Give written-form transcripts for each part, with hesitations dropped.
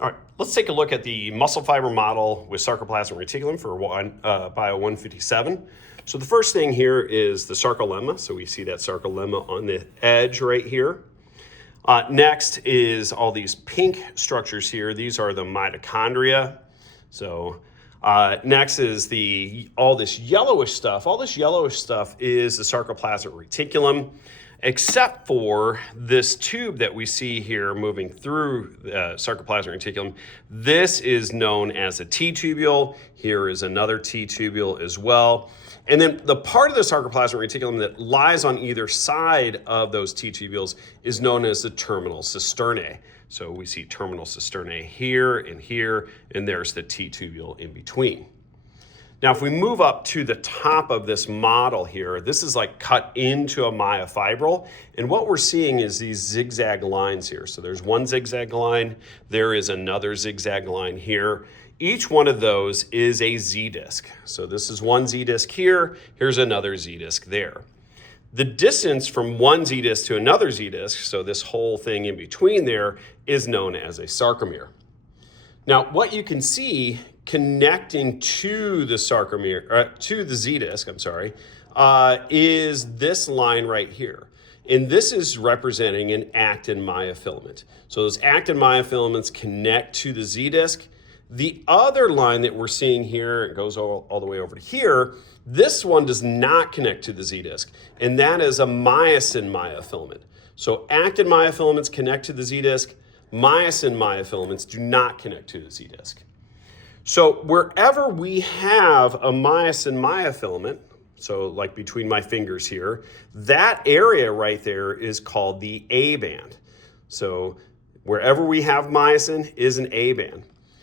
All right, let's take a look at the muscle fiber model with sarcoplasmic reticulum for BIOL 157. So the first thing here is the sarcolemma. So we see that sarcolemma on the edge right here. Next is all these pink structures here. These are the mitochondria. So next is all this yellowish stuff. All this yellowish stuff is the sarcoplasmic reticulum, except for this tube that we see here moving through the sarcoplasmic reticulum. This is known as a T-tubule. Here is another T-tubule as well. And then the part of the sarcoplasmic reticulum that lies on either side of those T-tubules is known as the terminal cisternae. So we see terminal cisternae here, and there's the T-tubule in between. Now, if we move up to the top of this model here, this is like cut into a myofibril. And what we're seeing is these zigzag lines here. So there's one zigzag line, there is another zigzag line here. Each one of those is a Z-disc. So this is one Z-disc here, here's another Z-disc there. The distance from one Z-disc to another Z-disc, so this whole thing in between there, is known as a sarcomere. Now, what you can see connecting to the sarcomere, to the Z-disc, is this line right here. And this is representing an actin myofilament. So those actin myofilaments connect to the Z-disc. The other line that we're seeing here, it goes all the way over to here, this one does not connect to the Z-disc, and that is a myosin myofilament. So actin myofilaments connect to the Z-disc, myosin myofilaments do not connect to the Z-disc. So wherever we have a myosin myofilament, so like between my fingers here, that area right there is called the A band. So wherever we have myosin is an A band.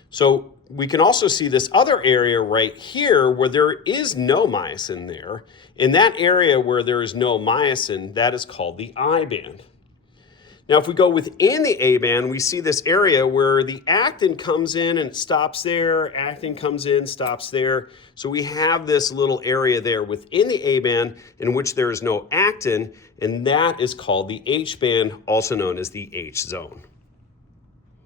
So we can also see this other area right here where there is no myosin there. In that area where there is no myosin, that is called the I band. Now, if we go within the A band, we see this area where the actin comes in and stops there, actin comes in, stops there. So we have this little area there within the A band in which there is no actin, and that is called the H band, also known as the H zone.